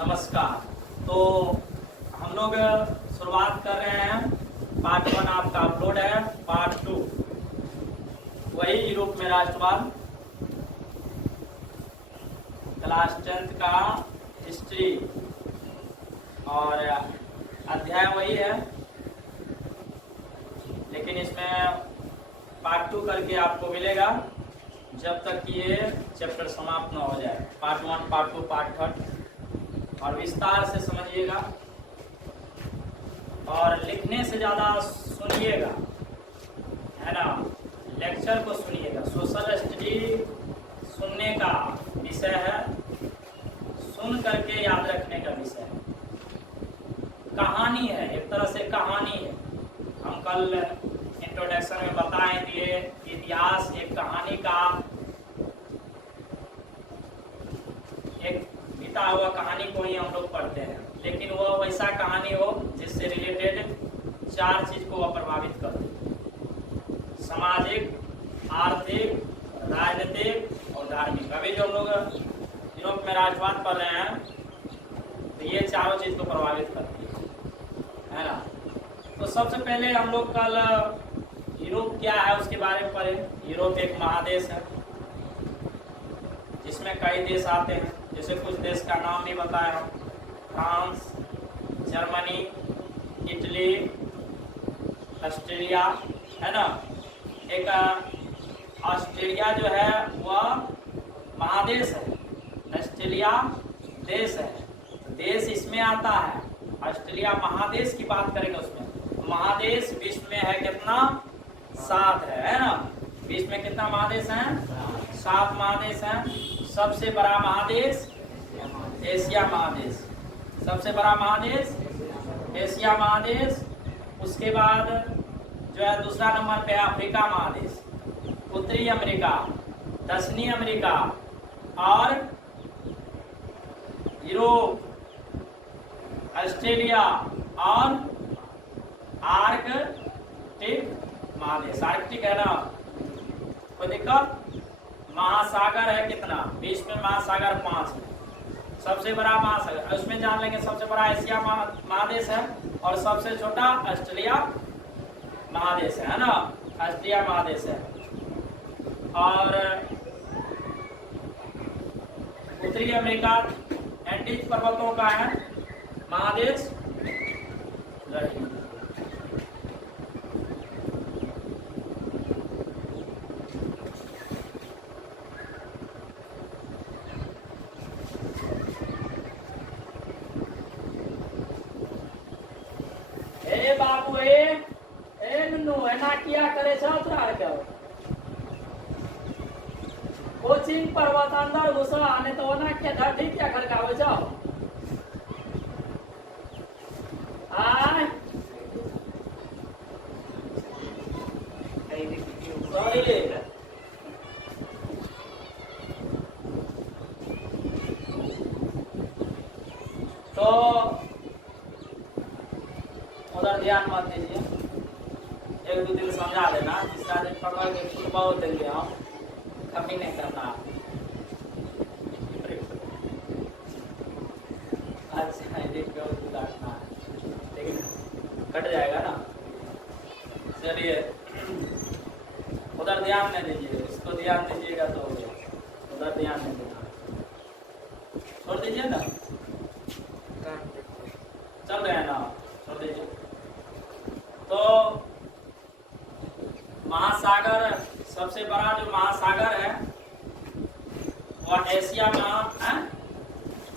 नमस्कार। तो हम लोग शुरुआत कर रहे हैं। पार्ट 1 आपका अपलोड है। पार्ट 2 वही यूरोप में राष्ट्रवाद, क्लास 10th का हिस्ट्री, और अध्याय वही है, लेकिन इसमें पार्ट 2 करके आपको मिलेगा जब तक कि ये चैप्टर समाप्त न हो जाए। पार्ट 1, पार्ट 2, पार्ट 3 और विस्तार से समझिएगा और लिखने से ज़्यादा सुनिएगा, है ना। लेक्चर को सुनिएगा। सोशल स्टडी सुनने का विषय है, सुन करके याद रखने का विषय है। कहानी है, एक तरह से कहानी है। हम कल इंट्रोडक्शन में बताए दिए, इतिहास एक कहानी का, एक बीता हुआ कहानी को ही हम लोग पढ़ते हैं, लेकिन वो वैसा कहानी हो जिससे रिलेटेड 4 चीज को प्रभावित कर दे: सामाजिक, आर्थिक, राजनीतिक और धार्मिक। अभी जो हम लोग यूरोप में राष्ट्रवाद पढ़ रहे हैं तो ये चारों चीज को प्रभावित करती है ना। तो सबसे पहले हम लोग कल यूरोप क्या है उसके बारे में पढ़े। यूरोप एक महादेश है जिसमें कई देश आते हैं। जैसे कुछ देश का नाम भी बताया हम: फ्रांस, जर्मनी, इटली, ऑस्ट्रेलिया, है ना। एक ऑस्ट्रेलिया जो है वह महादेश है, ऑस्ट्रेलिया देश है। देश इसमें आता है। ऑस्ट्रेलिया महादेश की बात करेंगे, उसमें महादेश विश्व में है कितना? 7 है ना। विश्व में कितना महादेश है? 7 महादेश हैं। सबसे बड़ा महादेश एशिया महादेश, सबसे बड़ा महादेश एशिया महादेश। उसके बाद जो है दूसरा नंबर पे अफ्रीका महादेश, उत्तरी अमेरिका, दक्षिणी अमेरिका और यूरोप, ऑस्ट्रेलिया और आर्कटिक महादेश। आर्कटिक है ना, कोई दिक्कत? महासागर है कितना? विश्व में महासागर 5 है। सबसे बड़ा महासागर उसमें जान लेंगे। सबसे बड़ा एशिया महादेश है और सबसे छोटा ऑस्ट्रेलिया महादेश है ना। ऑस्ट्रेलिया महादेश है। और उत्तरी अमेरिका एंडीज पर्वतों का है महादेश। बाबू किया करे कोचिंग पर्वत अंदर घुसा आने तो ना क्या ढाठी क्या खड़कावे जाओ। तो उधर ध्यान मत दीजिए, 1-2 दिन समझा देना। जिसका दिन पकड़ के फुल बहुत देंगे हम, कभी नहीं करना। अच्छा लेकिन कट जाएगा ना। चलिए उधर ध्यान नहीं दीजिए, इसको ध्यान दीजिएगा तो उधर ध्यान नहीं देना, छोड़ दीजिए ना। चल रहे हैं ना, छोड़ दीजिए। तो महासागर, सबसे बड़ा जो महासागर है वह एशिया में।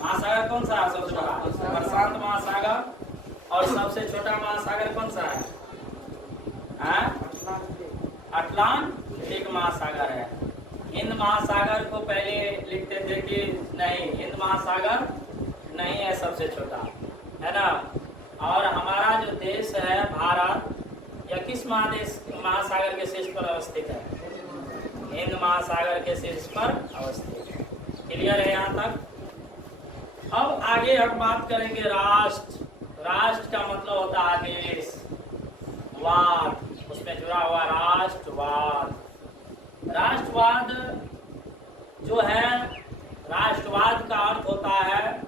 महासागर कौन सा है सबसे बड़ा? प्रशांत महासागर। और सबसे छोटा महासागर कौन सा है? अटलांटिक महासागर है। हिंद महासागर को पहले लिखते थे कि नहीं, हिंद महासागर नहीं है सबसे छोटा, है ना। और हमारा जो देश है भारत, यह किस महासागर के शीर्ष पर अवस्थित है? हिंद महासागर के शीर्ष पर अवस्थित है। क्लियर है यहाँ तक? अब आगे हम बात करेंगे राष्ट्र। राष्ट्र का मतलब होता है देश, वाद, उसमें जुड़ा हुआ राष्ट्रवाद। राष्ट्रवाद जो है, राष्ट्रवाद का अर्थ होता है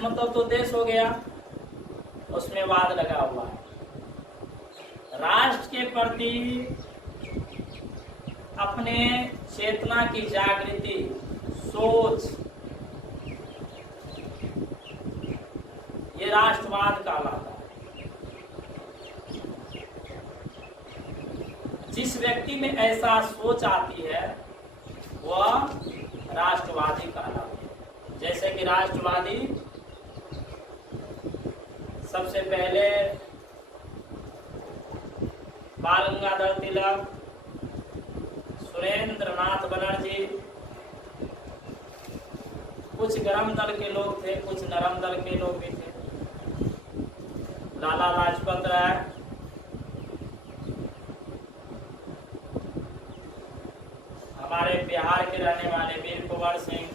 राष्ट्र मतलब तो देश हो गया, उसमें वाद लगा हुआ है। राष्ट्र के प्रति अपने चेतना की जागृति, सोच, ये राष्ट्रवाद कहलाता है। जिस व्यक्ति में ऐसा सोच आती है वह राष्ट्रवादी कहलाता है। जैसे कि राष्ट्रवादी सबसे पहले बाल गंगाधर तिलक, सुरेंद्र नाथ बनर्जी, कुछ गरम दल के लोग थे, कुछ नरम दल के लोग भी थे, लाला लाजपत राय, हमारे बिहार के रहने वाले वीर कुंवर सिंह,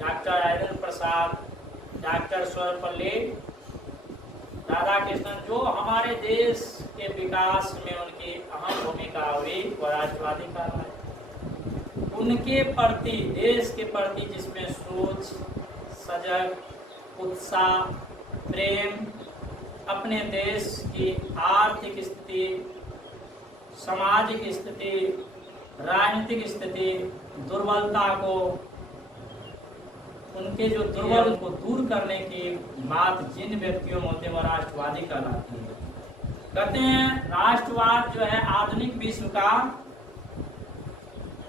डॉक्टर राजेंद्र प्रसाद, डॉक्टर सर्वपल्ली राधाकृष्णन, जो हमारे देश के विकास में उनकी अहम भूमिका हुई, वो राष्ट्रवादी कहलाए। उनके प्रति, देश के प्रति जिसमें सोच, सजग, उत्साह, प्रेम, अपने देश की आर्थिक स्थिति, सामाजिक स्थिति, राजनीतिक स्थिति, दुर्बलता को, उनके जो दुर्बल को दूर करने की बात जिन व्यक्तियों में होते हैं वह राष्ट्रवादी कहलाते हैं। कहते हैं राष्ट्रवाद जो है आधुनिक विश्व का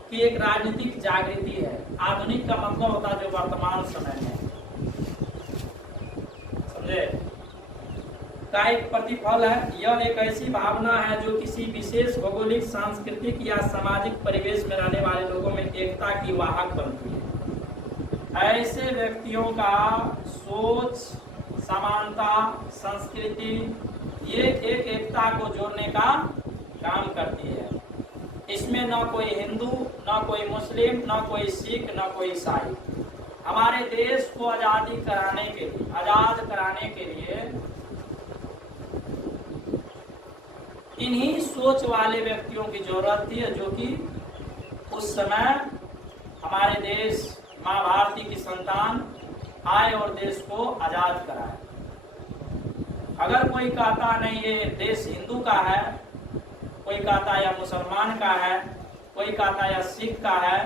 की एक राजनीतिक जागृति है। आधुनिक का मतलब होता है जो वर्तमान समय में, समझे, का एक प्रतिफल है। यह एक ऐसी भावना है जो किसी विशेष भौगोलिक, सांस्कृतिक या सामाजिक परिवेश में रहने वाले लोगों में एकता की वाहक बनती है। ऐसे व्यक्तियों का सोच, समानता, संस्कृति, ये एक एकता को जोड़ने का काम करती है। इसमें न कोई हिंदू, न कोई मुस्लिम, न कोई सिख, न कोई ईसाई। हमारे देश को आजाद कराने के लिए इन्हीं सोच वाले व्यक्तियों की जरूरत थी, जो कि उस समय हमारे देश माँ भारती की संतान आए और देश को आजाद कराए। अगर कोई कहता नहीं ये देश हिंदू का है, कोई कहता या मुसलमान का है, कोई कहता या सिख का है,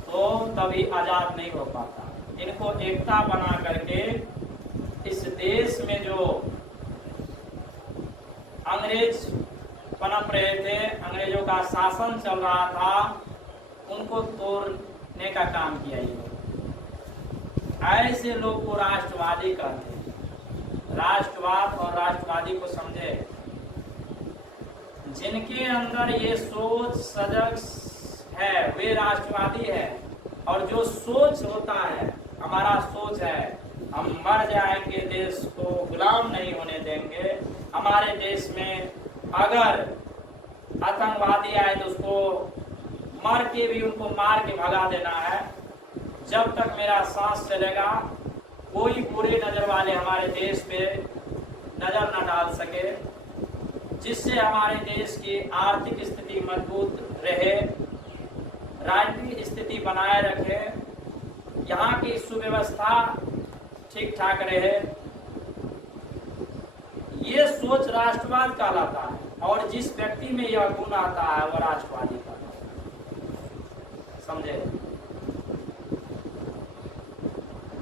तो तभी आजाद नहीं हो पाता। इनको एकता बना करके इस देश में जो अंग्रेज पनप रहे थे, अंग्रेजों का शासन चल रहा था, उनको तोड़ने का काम किया ये। ऐसे लोग को राष्ट्रवादी कहते हैं। राष्ट्रवाद और राष्ट्रवादी को समझे, जिनके अंदर ये सोच सजग है वे राष्ट्रवादी है। और जो सोच होता है, हमारा सोच है हम मर जाएंगे, देश को गुलाम नहीं होने देंगे, हमारे देश में अगर आतंकवादी आए तो उसको मर के भी उनको मार के भगा देना है। जब तक मेरा सांस चलेगा कोई बुरे नजर वाले हमारे देश पे नजर न डाल सके, जिससे हमारे देश की आर्थिक स्थिति मजबूत रहे, राजनीतिक स्थिति बनाए रखे, यहाँ की सुव्यवस्था ठीक ठाक रहे। ये सोच राष्ट्रवाद कहलाता है। और जिस व्यक्ति में यह गुण आता है वह राष्ट्रवादी कहलाता है, समझे।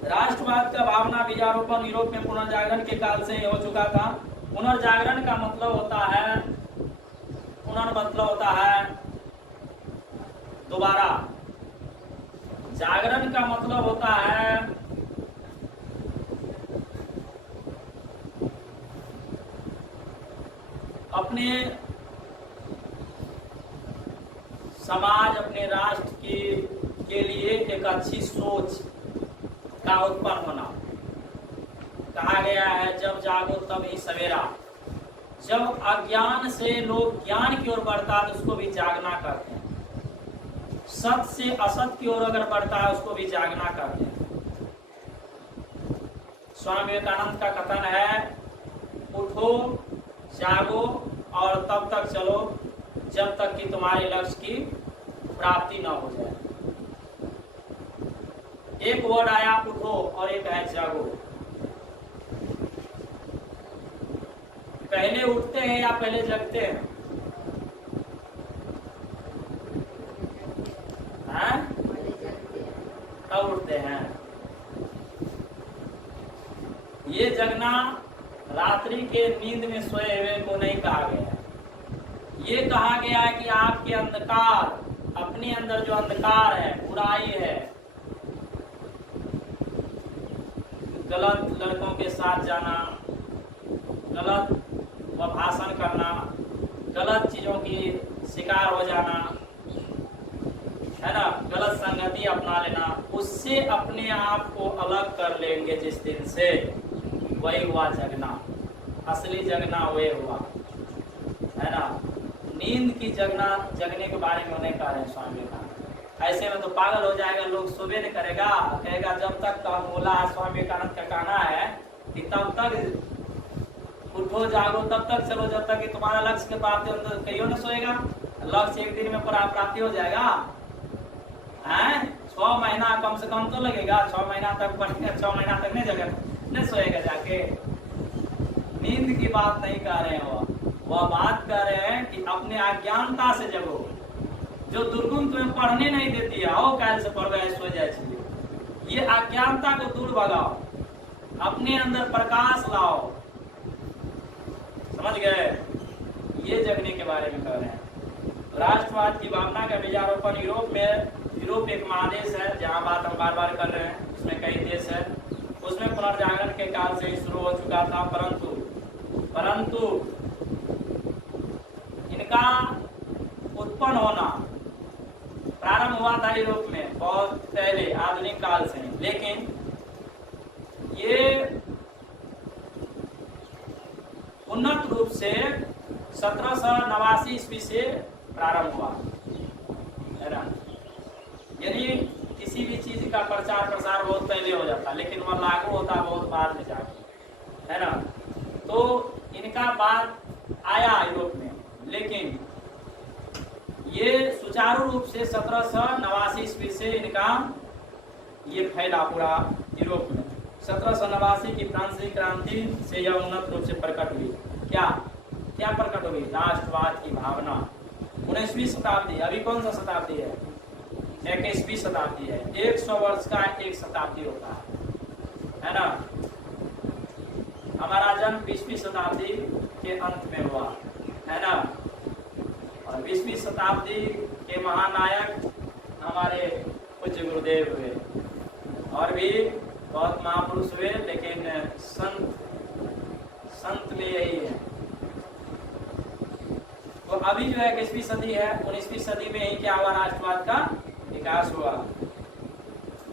राष्ट्रवाद का भावना बीजारोपण यूरोप में पुनर्जागरण के काल से ही हो चुका था। पुनर्जागरण का मतलब होता है, पुनर्मतलब होता है दोबारा, जागरण का मतलब होता है अपने समाज, अपने राष्ट्र के लिए एक अच्छी सोच का उत्पन्न होना। कहा गया है जब जागो तब ही सवेरा। जब अज्ञान से लोग ज्ञान की ओर बढ़ता है तो उसको भी जागना कहते हैं। सत से असत की ओर अगर बढ़ता है उसको भी जागना कहते हैं। स्वामी विवेकानंद का कथन है, उठो, जागो और तब तक चलो जब तक कि तुम्हारे लक्ष्य की प्राप्ति न हो जाए। एक वर्ड आया उठो और एक है जागो। पहले उठते हैं या पहले जगते हैं? हैं? कब उठते हैं? ये जगना रात्रि के नींद में सोए हुए को नहीं कहा गया है। ये कहा गया है कि आपके अंधकार, अपने अंदर जो अंधकार है, बुराई है, गलत लड़कों के साथ जाना, गलत व भाषण करना, गलत चीजों की शिकार हो जाना, है ना, गलत संगति अपना लेना, उससे अपने आप को अलग कर लेंगे जिस दिन से, वही हुआ जगना। असली जगना वही हुआ, है ना। नींद की जगने के बारे में उन्हें कह रहे हैं स्वामी विवेकानंद। ऐसे में तो पागल हो जाएगा, लोग सुबह नहीं करेगा, कहेगा जब तक तो बोला है स्वामी विवेकानंद का कहना है कि तब तक उठो जागो, तब तक चलो जब तक कि तुम्हारा लक्ष्य के प्राप्ति हो, तो कहीं न सोएगा। लक्ष्य एक दिन में प्राप्ति हो जाएगा है? 6 महीना कम से कम तो लगेगा, 6 महीना तक पढ़ेगा, 6 महीना तक नहीं जगह नहीं सोएगा जाके। नींद की बात नहीं कर रहे हैं, वह बात कर रहे हैं कि अपने अज्ञानता से जगो, जो दुर्गुण तुम्हें पढ़ने नहीं देती है, आओ कल से पढ़ गए सो जाए। ये अज्ञानता को दूर भगाओ, अपने अंदर प्रकाश लाओ, समझ गए? ये जगने के बारे में कह रहे हैं। राष्ट्रवाद की भावना का बीजारोपण यूरोप एक महादेश है, जहाँ बात हम बार बार कर रहे हैं, उसमें कई देश है, उसमें पुनर्जागरण के काल से ही शुरू हो चुका था, परंतु इनका उत्पन्न होना प्रारंभ हुआ था यूरोप में बहुत पहले, आधुनिक काल से, लेकिन ये उन्नत रूप से 1789 ईस्वी से प्रारंभ हुआ, है ना। यानी किसी भी चीज का प्रचार प्रसार बहुत पहले हो जाता, लेकिन वह लागू होता बहुत बाद में जाके, है ना। तो इनका बात आया यूरोप में, लेकिन ये सुचारू रूप से 1789 ईस्वी से इनका ये फैला पूरा यूरोप में। 1789 की फ्रांसीसी क्रांति से यह उन्नत रूप से प्रकट हुई। क्या प्रकट हुई? राष्ट्रवाद की भावना। 19वीं शताब्दी, अभी कौन सा शताब्दी है? 21वीं शताब्दी है। 100 वर्ष का एक शताब्दी होता है ना। हमारा जन्म 20वीं शताब्दी के अंत में हुआ, है ना। और 20वीं शताब्दी के महानायक हमारे पूज्य गुरुदेव हुए, और भी बहुत महापुरुष हुए, लेकिन संत में यही है। तो अभी जो है 21वीं सदी है, 19वीं सदी में ही क्या हुआ? राष्ट्रवाद का विकास हुआ।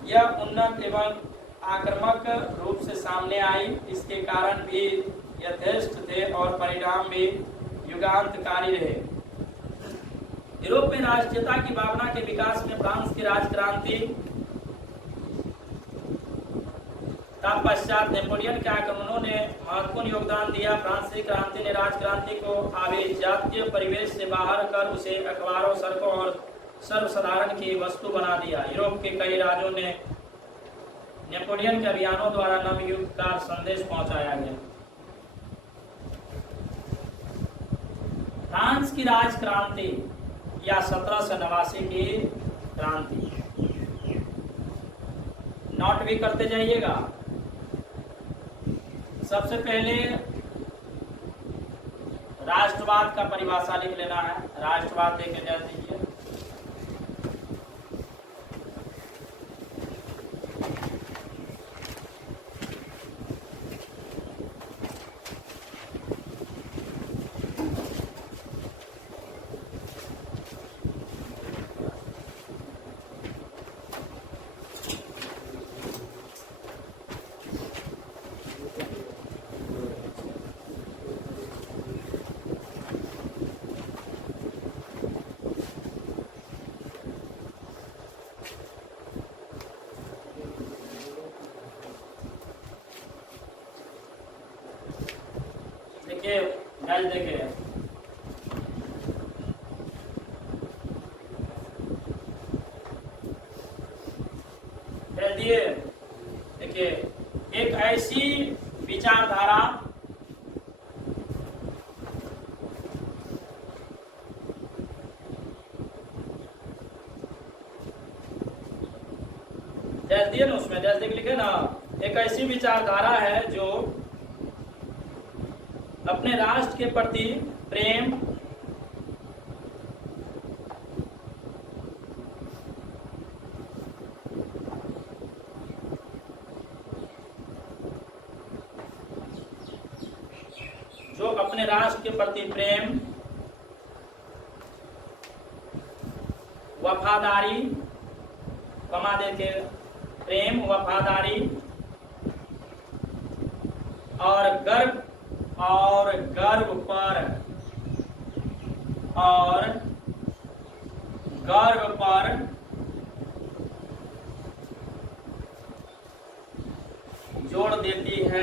यह उन्नत एवं आक्रामक रूप से सामने आई, इसके कारण भी यथेष्ट थे और परिणाम भी युगांतकारी रहे। यूरोप में राष्ट्रीयता की भावना के विकास में फ्रांस की राजक्रांति तत्पश्चात नेपोलियन के आक्रमणों ने महत्वपूर्ण योगदान दिया। फ्रांसीसी क्रांति ने राजक्रांति को अभिजातीय परिवेश से बाहर कर उसे अखबारों, सड़कों और सर्वसाधारण की वस्तु बना दिया। यूरोप के कई राज्यों ने नेपोलियन के अभियानों द्वारा नवयुग का संदेश पहुंचाया गया। फ्रांस की राजक्रांति या 1789 की क्रांति, नोट भी करते जाइएगा। सबसे पहले राष्ट्रवाद का परिभाषा लिख लेना है। राष्ट्रवाद देखे जा दीजिए। देखिए गज देखिए, दिए। देखिए, एक ऐसी विचारधारा डैश दिए ना, उसमें डैश देख लिखे ना, एक ऐसी विचारधारा है जो अपने राष्ट्र के प्रति प्रेम, जो अपने राष्ट्र के प्रति प्रेम, वफादारी, कमा देके प्रेम, वफादारी और गर्व पर जोड़ देती है।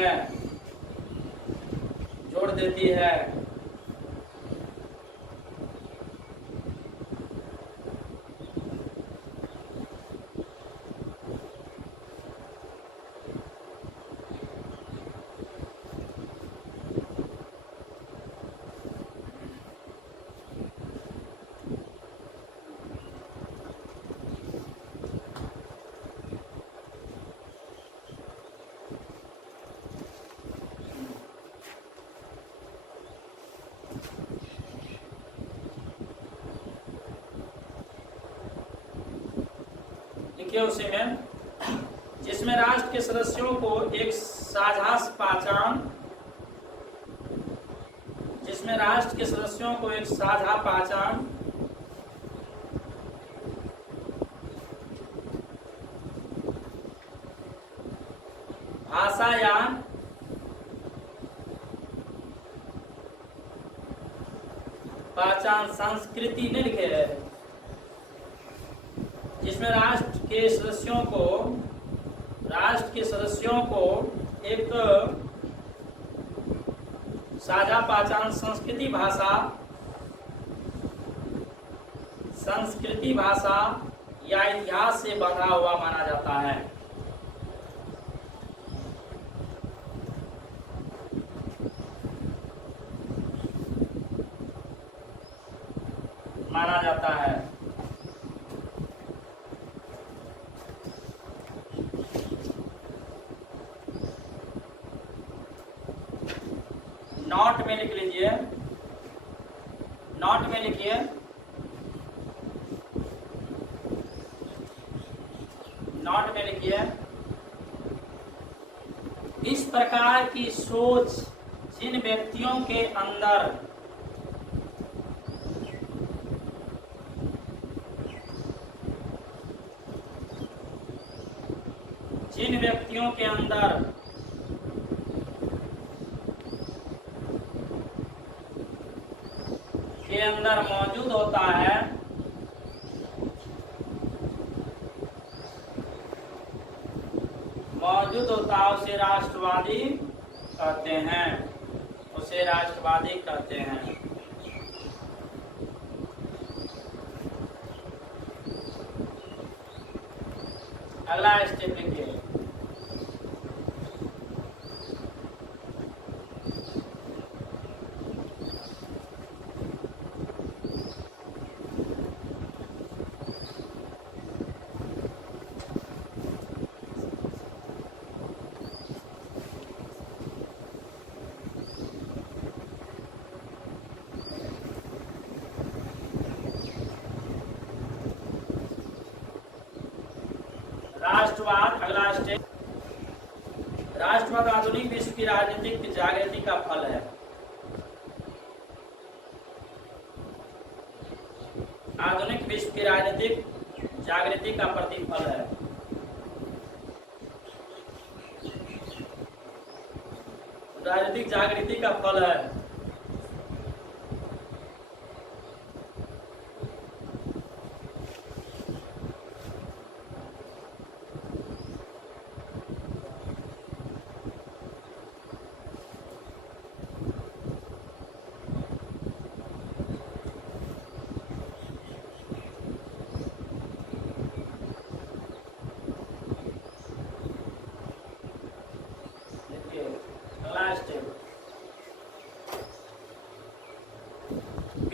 लिखिए उसी में, जिसमें राष्ट्र के सदस्यों को एक साझा पहचान, जिसमें राष्ट्र के सदस्यों को एक साझा पहचान, भाषा या पहचान, संस्कृति नहीं लिखे है, जिसमें राष्ट्र के सदस्यों को एक साझा पहचान, संस्कृति, भाषा या इतिहास से बंधा हुआ माना जाता है। नोट में लिख लीजिए, नोट में लिखिए, नोट में लिखिए, इस प्रकार की सोच जिन व्यक्तियों के अंदर मौजूद होता है, उसे राष्ट्रवादी कहते हैं, उसे राष्ट्रवादी कहते हैं। अगला स्टेप लिखिए, राष्ट्रवाद। अगला स्टेप, राष्ट्रवाद आधुनिक विश्व की राजनीतिक जागृति का फल है। आधुनिक विश्व की राजनीतिक जागृति का प्रतिफल है। राजनीतिक जागृति का फल है।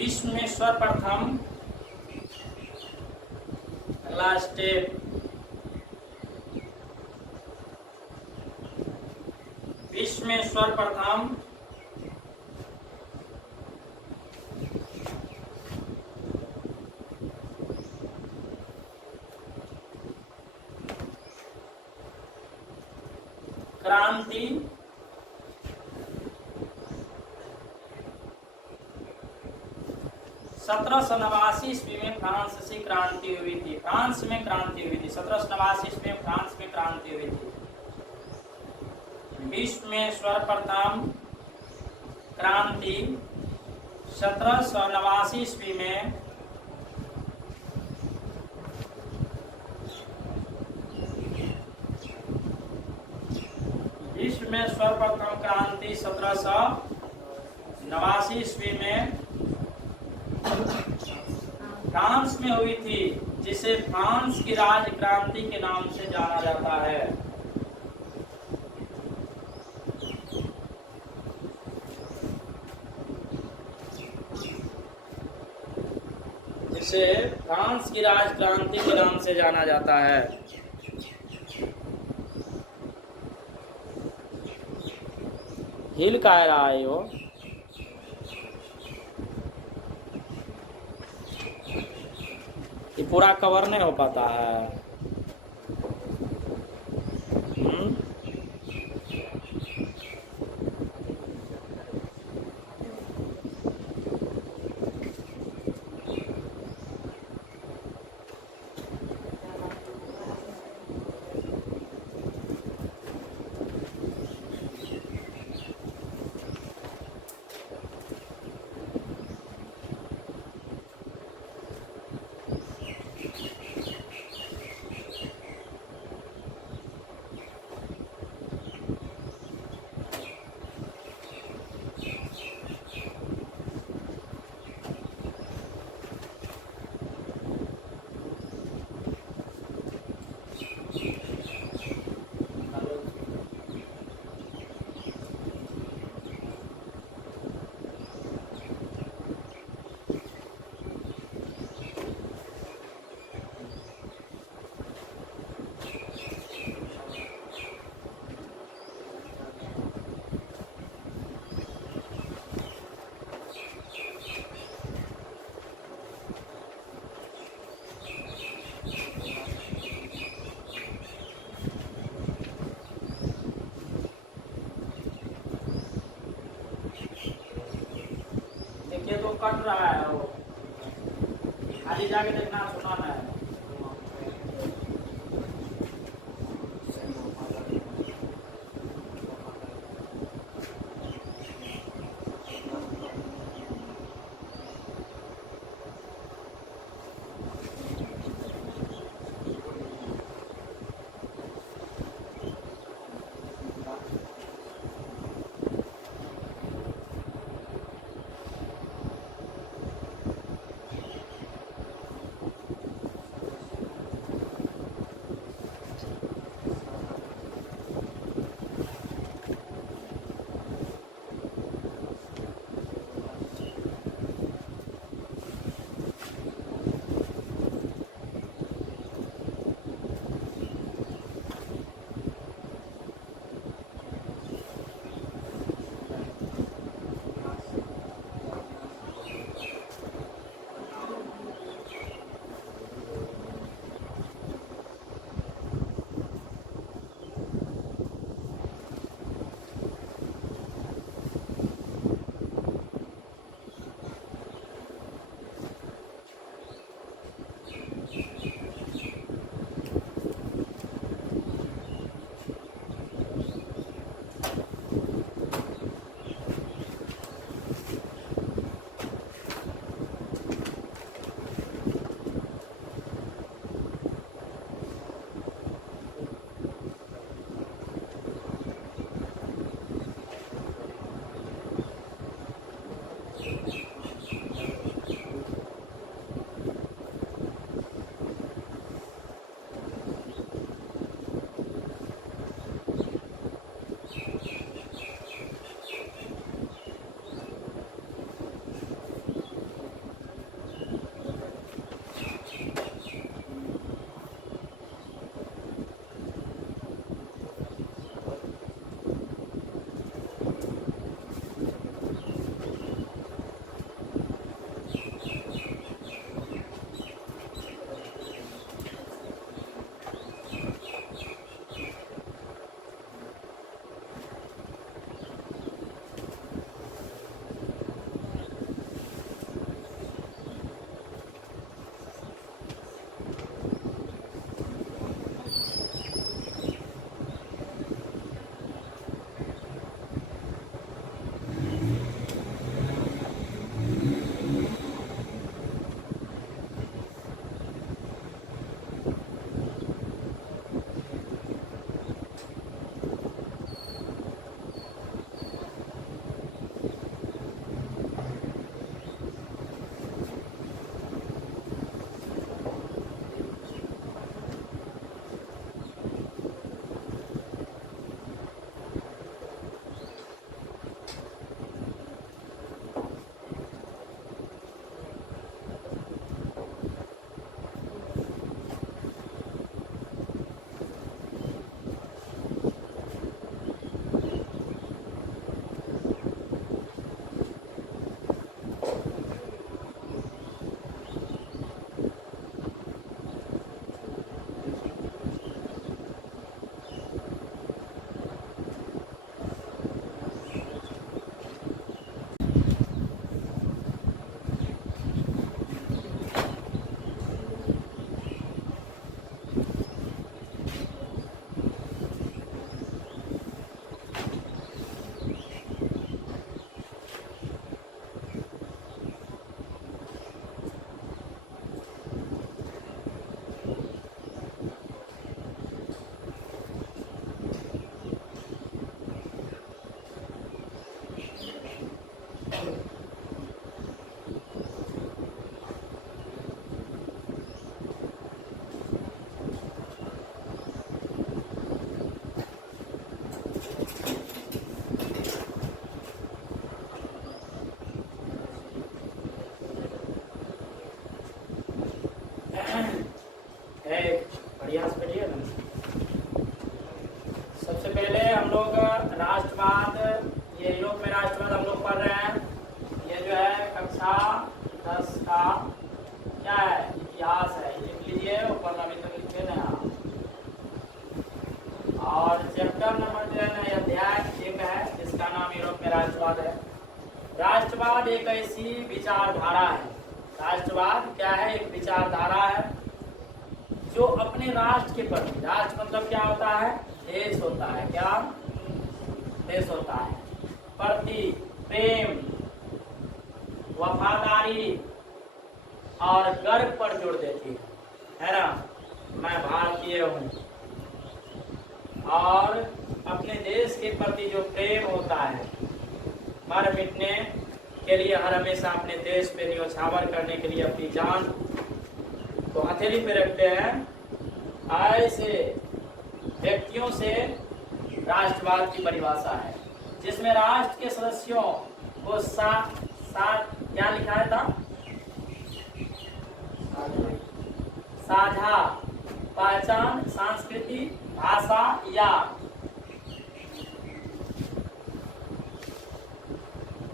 विश्व में सर्वप्रथम, अगला स्टेप, विश्व में सर्वप्रथम क्रांति 1789 ईस्वी में फ्रांस से क्रांति हुई थी। फ्रांस में क्रांति हुई थी 1789 ईस्वी में फ्रांस में क्रांति हुई थी। विश्व में सर्वप्रथम क्रांति 1789 ईस्वी में विश्व में सर्वप्रथम क्रांति 1789 ईस्वी में फ्रांस में हुई थी, जिसे फ्रांस की राज क्रांति के नाम से जाना जाता है। जिसे फ्रांस की राज क्रांति के नाम से जाना जाता है। हिल का रहा है वो, ये पूरा कवर नहीं हो पाता है। देखिए तो कट रहा है वो, आगे जाके देखना, सुनाना है। राष्ट्रवाद एक ऐसी विचारधारा है, राष्ट्रवाद क्या है, एक विचारधारा है जो अपने राष्ट्र के प्रति, राष्ट्र मतलब क्या होता है, देश होता है, क्या देश होता है, प्रति प्रेम, वफादारी और गर्व पर जोर देती है ना। मैं भारतीय हूँ, और अपने देश के प्रति जो प्रेम होता है, मर मिटने के लिए हर हमेशा अपने देश पे न्योछावर करने के लिए अपनी जान को हथेली पे रखते हैं, ऐसे व्यक्तियों से राष्ट्रवाद की परिभाषा है, जिसमें राष्ट्र के सदस्यों को क्या लिखा था, साझा पहचान, संस्कृति, भाषा या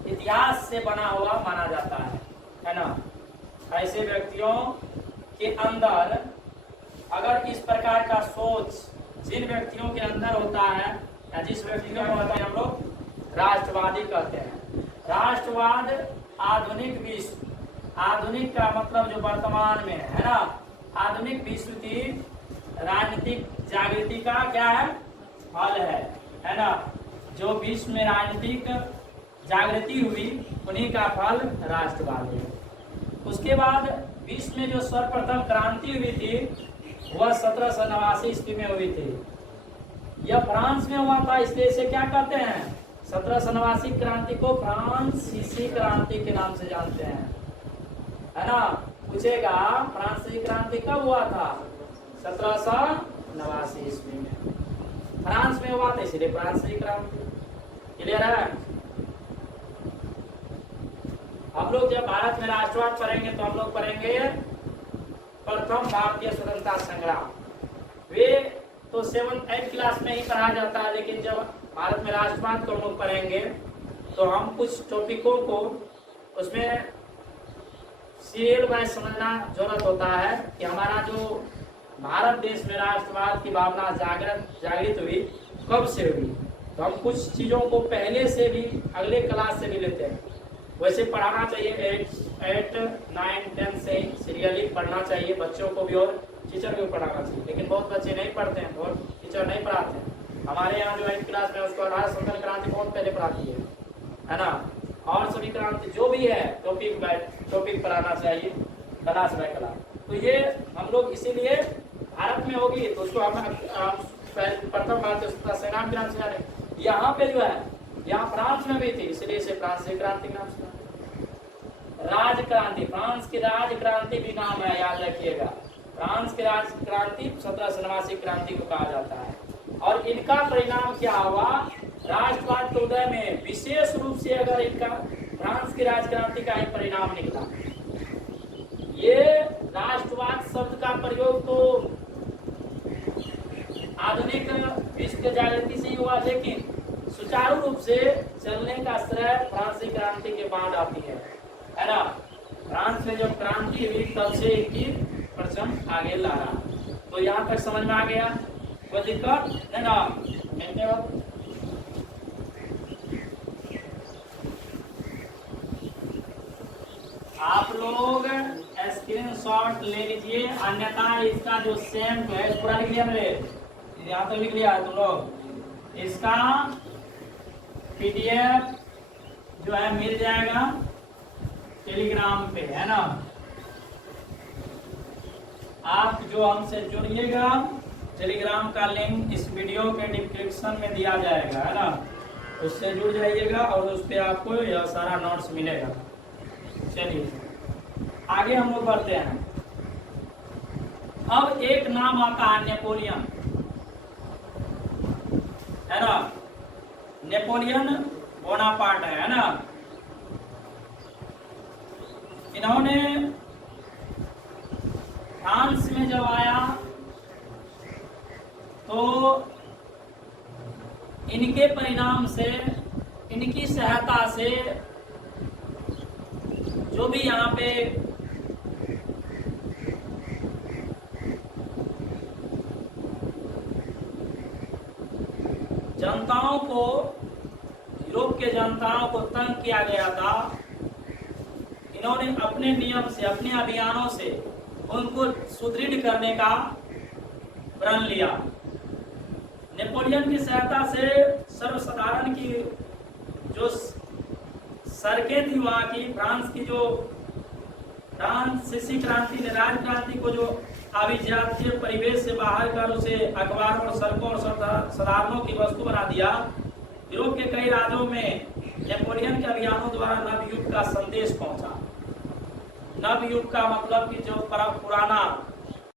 इतिहास से बना हुआ माना जाता है ना। ऐसे व्यक्तियों के अंदर अगर इस प्रकार का सोच जिन व्यक्तियों के अंदर होता है, या जिस व्यक्तियों को होता है, हम लोग राष्ट्रवादी कहते हैं। राष्ट्रवाद आधुनिक विश्व, आधुनिक का मतलब जो वर्तमान में है ना, आधुनिक विश्व की राजनीतिक जागृति का क्या है, फल है ना। जो विश्व में राजनीतिक जागृति हुई उन्हीं का फल राष्ट्रवाद है। उसके बाद विश्व में जो सर्वप्रथम क्रांति हुई थी वह 1789 ईस्वी में हुई थी। यह फ्रांस में हुआ था, इसलिए इसे क्या कहते हैं, 1789 क्रांति को फ्रांसीसी क्रांति के नाम से जानते हैं, है ना। पूछेगा फ्रांसीसी क्रांति कब हुआ था, 1789 ईस्वी में फ्रांस में हुआ था, इसलिए फ्रांसीसी क्रांति। क्लियर है। हम लोग जब भारत में राष्ट्रवाद पढ़ेंगे तो हम लोग पढ़ेंगे प्रथम भारतीय स्वतंत्रता संग्राम। वे तो 7-8 क्लास में ही पढ़ा जाता है, लेकिन जब भारत में राष्ट्रवाद को हम लोग पढ़ेंगे तो हम कुछ टॉपिकों को उसमें सीरियल वाइज समझना जरूरत होता है कि हमारा जो भारत देश में राष्ट्रवाद की भावना जागृत हुई कब से हुई। तो हम कुछ चीज़ों को पहले से भी अगले क्लास से भी लेते हैं। वैसे पढ़ाना चाहिए 8, 9, 10 से सीरियली पढ़ना चाहिए बच्चों को भी, और टीचर को भी पढ़ाना चाहिए। लेकिन बहुत बच्चे नहीं पढ़ते हैं, बहुत टीचर नहीं पढ़ाते हैं। हमारे यहाँ जो 8 क्लास में उसको राष्ट्र स्वतंत्र क्रांति बहुत पहले पढ़ाती है ना। और सभी क्रांति जो भी है टॉपिक पढ़ाना चाहिए क्लास बाय क्लास। तो ये हम लोग इसीलिए भारत में होगी तो उसको हम प्रथम भारतीय स्वतंत्रता संग्राम के नाम से जाने। यहाँ पे जो है, यहाँ फ्रांस में भी थी, इसलिए इसे फ्रांसीसी क्रांति के नाम से। राज क्रांति, फ्रांस की राज क्रांति भी नाम है, याद रखिएगा। फ्रांस की राज क्रांति 1789 क्रांति को कहा जाता है। और इनका परिणाम क्या हुआ, राष्ट्रवाद के उदय में विशेष रूप से अगर इनका फ्रांस की राज क्रांति का ही परिणाम निकला। ये राष्ट्रवाद शब्द का प्रयोग तो आधुनिक विश्व जागृति से ही हुआ, लेकिन सुचारू रूप से चलने का श्रेय फ्रांसीसी क्रांति के बाद आती है ना। फ्रांस में जब क्रांति हुई तब से इनकी परचम आगे ला रहा। तो यहाँ तक समझ में आ गया, कोई दिक्कत है ना। आप लोग स्क्रीनशॉट ले लीजिए, अन्यथा इसका जो सेम है पूरा लिख लिया, मेरे यहाँ तो लिख लिया है तुम लोग। इसका PDF जो है मिल जाएगा टेलीग्राम पे, है ना। आप जो हमसे जुड़िएगा, टेलीग्राम का लिंक इस वीडियो के डिस्क्रिप्शन में दिया जाएगा, है ना। उससे जुड़ जाइएगा और उस पर आपको यह सारा नोट्स मिलेगा। चलिए आगे हम लोग बढ़ते हैं। अब एक नाम आता है नेपोलियन, है ना। नेपोलियन बोनापार्ट है ना। इन्होंने फ्रांस में जब आया तो इनके परिणाम से, इनकी सहायता से जो भी यहाँ पे जनताओं को, यूरोप के जनताओं को तंग किया गया था, इन्होंने अपने नियम से, अपने अभियानों से उनको सुदृढ़ करने का प्रण लिया। नेपोलियन की सहायता से सर्वसाधारण की जो सड़कें थी वहाँ की, फ्रांस की जो फ्रांसीसी क्रांति ने राज क्रांति को जो अभिजातीय परिवेश से बाहर कर उसे अखबारों और सड़कों और साधारणों की वस्तु बना दिया। यूरोप के कई राज्यों में नेपोलियन के अभियानों द्वारा नव युग का संदेश पहुंचा। नव युग का मतलब कि जो पुराना